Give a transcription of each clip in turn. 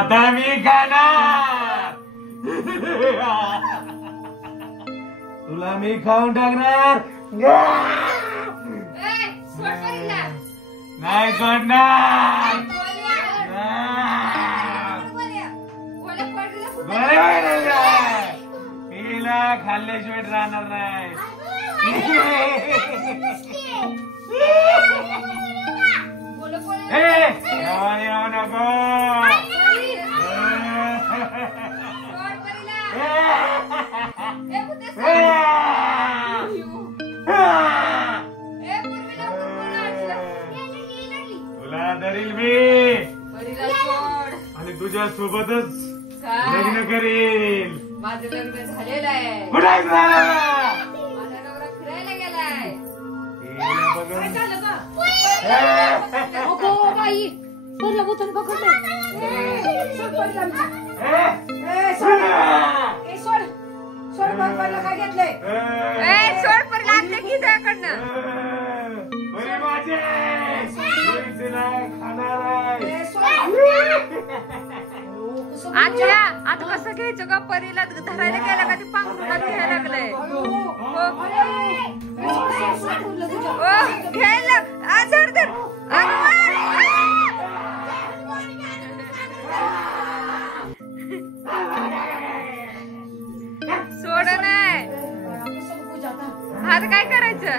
आता मी खाणार तुला मी खाऊन टाकणार नाही सोडणार मीला खाल्ल्याशिवाय राहणार नाही येऊ नको तुला धरील मी आणि तुझ्या सोबतच लग्न करील. माझं लग्न झालेलं आहे. कुठे माझा नवरा फिरायला गेलाय. बघून अगो बाई सरला बोतून पकडलं. सोड सोड बाबाला काय घेतलंय. सोड पर लागते की त्याकडनं आजच्या आता कसं घ्यायचं का परीला धरायला गेला का ते पांघरूनात घ्यायला लागलंय. घ्यायला धर धर सोड नाही. आता काय करायचं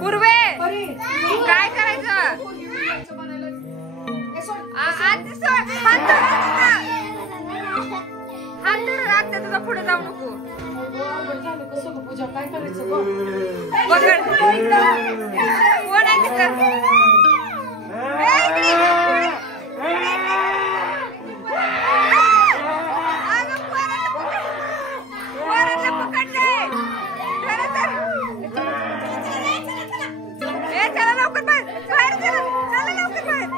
पूर्वे काय करायचं. हात धरून आत्या तुझा पुढे जाऊ नको. पूजा काय करायचं पकड कोण आहे तिथं. पोरांना पकडलंय. चला लवकर बाहेर चला चला लवकर बाहेर.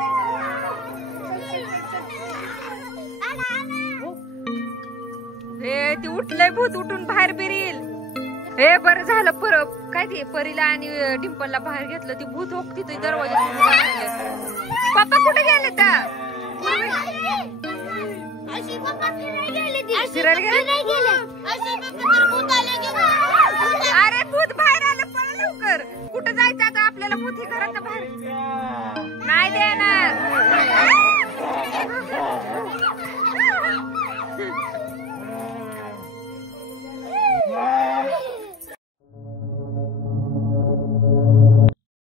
हे ती उठलंय भूत उठून बाहेर बिरील. हे बरं झालं काय ते परीला आणि डिंपलला बाहेर घेतलं. ती भूत ओकती तुझी दरवाजा. पप्पा कुठे गेले तर फिरायला गेले. अरे भूत बाहेर आलं पण लवकर. कुठं जायचं आता आपल्याला भूत हे घरात बाहेर.